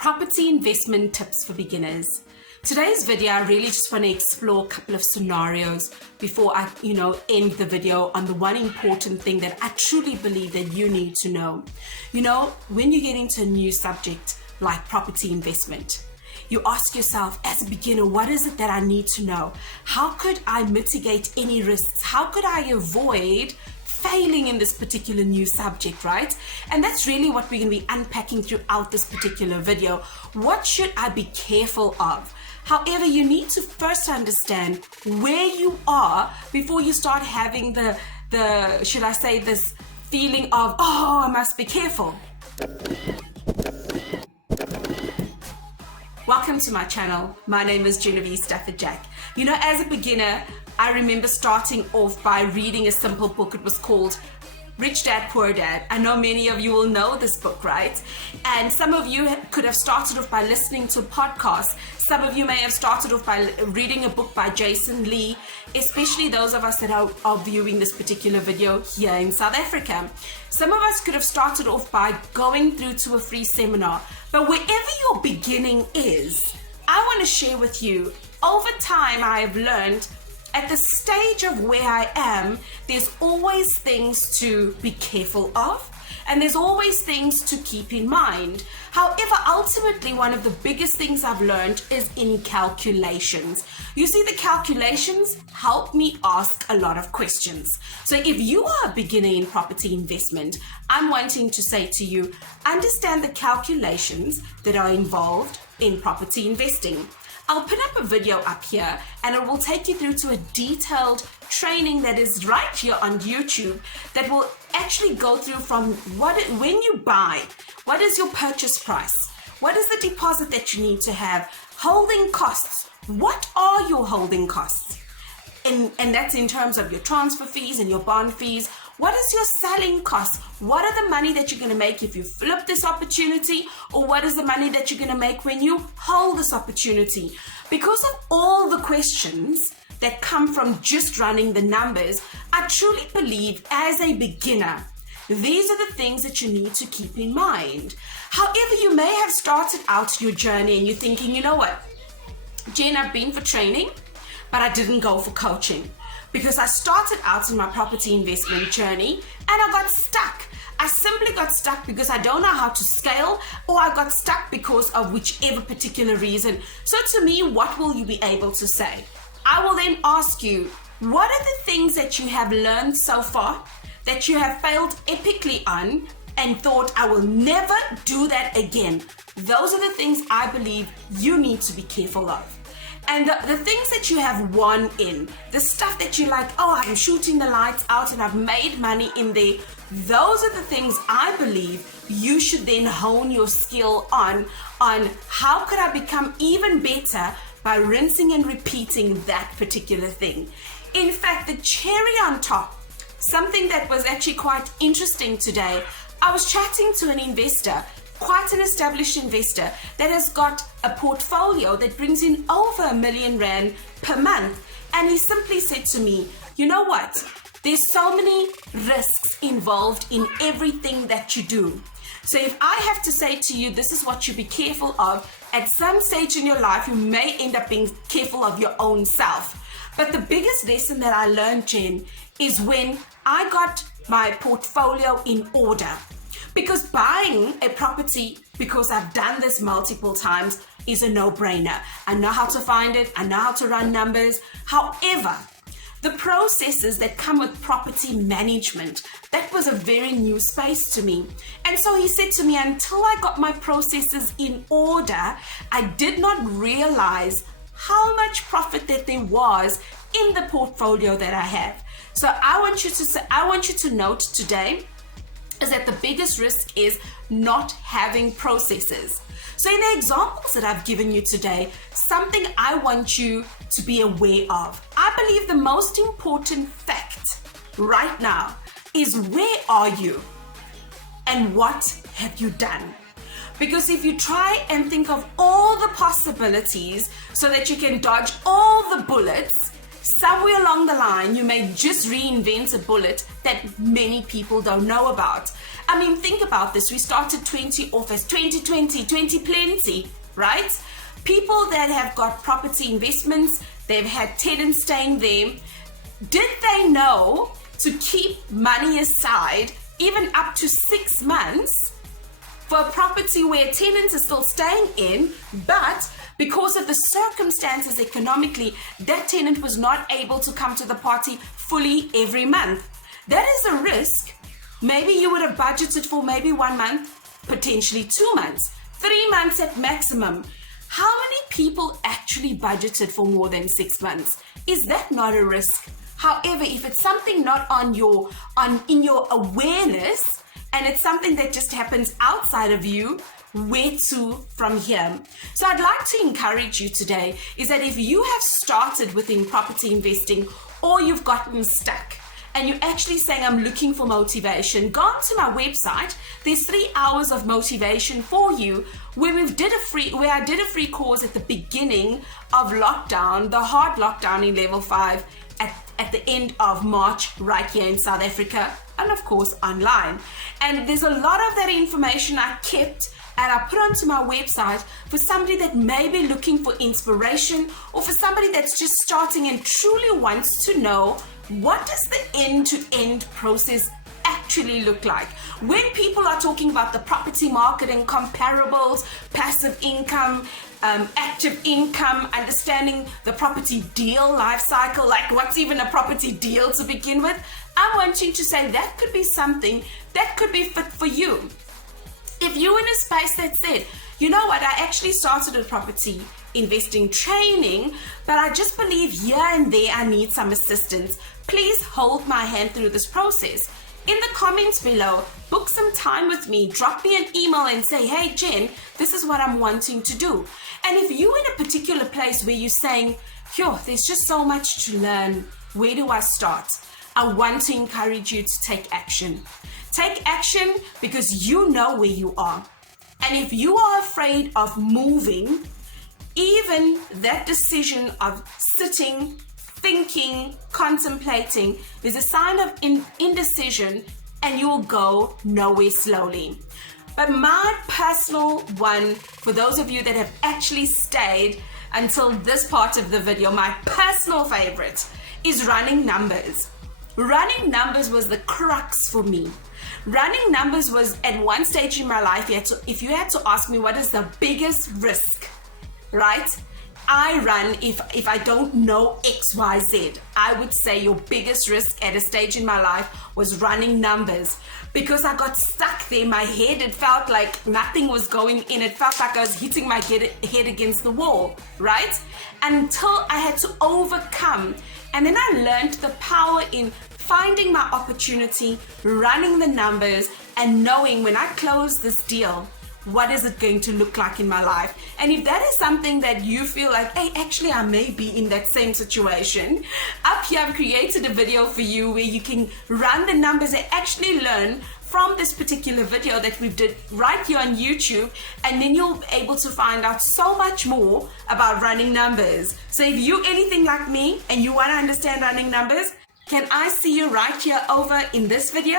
property investment tips for beginners. Today's video, I really just want to explore a couple of scenarios before I, end the video on the one important thing that I truly believe that you need to know. When you get into a new subject like property investment, you ask yourself as a beginner, what is it that I need to know? How could I mitigate any risks? How could I avoid failing in this particular new subject, right? And that's really what we're going to be unpacking throughout this particular video. What should I be careful of? However, you need to first understand where you are before you start having this feeling of, oh, I must be careful. Welcome to my channel. My name is Genevieve Stafford-Jack. As a beginner, I remember starting off by reading a simple book. It was called Rich Dad, Poor Dad. I know many of you will know this book, right? And some of you could have started off by listening to a podcast. Some of you may have started off by reading a book by Jason Lee, especially those of us that are viewing this particular video here in South Africa. Some of us could have started off by going through to a free seminar. But wherever your beginning is, I want to share with you, over time I have learned at the stage of where I am, there's always things to be careful of, and there's always things to keep in mind. However, ultimately, one of the biggest things I've learned is in calculations. You see, the calculations help me ask a lot of questions. So if you are a beginner in property investment, I'm wanting to say to you, understand the calculations that are involved in property investing. I'll put up a video up here and it will take you through to a detailed training that is right here on YouTube that will actually go through from when you buy, what is your purchase price? What is the deposit that you need to have? Holding costs. What are your holding costs? And that's in terms of your transfer fees and your bond fees. What is your selling cost? What are the money that you're going to make if you flip this opportunity? Or what is the money that you're going to make when you hold this opportunity? Because of all the questions that come from just running the numbers, I truly believe as a beginner, these are the things that you need to keep in mind. However, you may have started out your journey and you're thinking, you know what, Jen, I've been for training, but I didn't go for coaching. Because I started out in my property investment journey and I got stuck. I simply got stuck because I don't know how to scale, or I got stuck because of whichever particular reason. So to me, what will you be able to say? I will then ask you, what are the things that you have learned so far that you have failed epically on and thought, I will never do that again? Those are the things I believe you need to be careful of. And the things that you have won in, the stuff that you like, oh, I'm shooting the lights out and I've made money in there, those are the things I believe you should then hone your skill on how could I become even better by rinsing and repeating that particular thing. In fact, the cherry on top, something that was actually quite interesting today, I was chatting to an investor, quite an established investor that has got a portfolio that brings in over R1 million per month. And he simply said to me, you know what? There's so many risks involved in everything that you do. So if I have to say to you, this is what you be careful of, at some stage in your life, you may end up being careful of your own self. But the biggest lesson that I learned, Jen, is when I got my portfolio in order. Because buying a property, because I've done this multiple times, is a no-brainer. I know how to find it. I know how to run numbers. However, the processes that come with property management, that was a very new space to me. And so he said to me, until I got my processes in order, I did not realize how much profit that there was in the portfolio that I have. So I want you to note today is that the biggest risk is not having processes. So in the examples that I've given you today, something I want you to be aware of. I believe the most important fact right now is where are you and what have you done? Because if you try and think of all the possibilities so that you can dodge all the bullets, somewhere along the line, you may just reinvent a bullet that many people don't know about. I mean, think about this. We started 20 off as 2020, 20 plenty, right? People that have got property investments, they've had tenants staying there. Did they know to keep money aside even up to 6 months for a property where tenants are still staying in, but because of the circumstances economically, that tenant was not able to come to the party fully every month? That is a risk. Maybe you would have budgeted for maybe 1 month, potentially 2 months, 3 months at maximum. How many people actually budgeted for more than 6 months? Is that not a risk? However, if it's something not in your awareness, and it's something that just happens outside of you, where to from here? So I'd like to encourage you today is that if you have started within property investing or you've gotten stuck and you're actually saying, I'm looking for motivation, go onto my website. There's 3 hours of motivation for you where I did a free course at the beginning of lockdown, the hard lockdown in level 5 at the end of March right here in South Africa, and of course online. And there's a lot of that information I kept and I put onto my website for somebody that may be looking for inspiration, or for somebody that's just starting and truly wants to know, what does the end-to-end process actually look like? When people are talking about the property market and comparables, passive income, active income, understanding the property deal life cycle, like what's even a property deal to begin with, I want you to say that could be something that could be fit for you. If you're in a space that said, you know what, I actually started a property investing training, but I just believe here and there I need some assistance, please hold my hand through this process. In the comments below, book some time with me, drop me an email and say, hey Jen, this is what I'm wanting to do. And if you're in a particular place where you're saying, yo, there's just so much to learn, where do I start? I want to encourage you to take action. Take action because you know where you are. And if you are afraid of moving, even that decision of sitting, thinking, contemplating is a sign of indecision, and you'll go nowhere slowly. But my personal one, for those of you that have actually stayed until this part of the video, my personal favorite is running numbers. Running numbers was the crux for me. Running numbers was at one stage in my life, if you had to ask me what is the biggest risk, right? I run if I don't know XYZ. I would say your biggest risk at a stage in my life was running numbers, because I got stuck there. My head, it felt like nothing was going in. It felt like I was hitting my head against the wall, right? Until I had to overcome. And then I learned the power in finding my opportunity, running the numbers, and knowing when I close this deal, what is it going to look like in my life? And if that is something that you feel like, hey, actually I may be in that same situation, up here I've created a video for you where you can run the numbers and actually learn from this particular video that we did right here on YouTube, and then you'll be able to find out so much more about running numbers. So if you're anything like me and you want to understand running numbers, can I see you right here over in this video?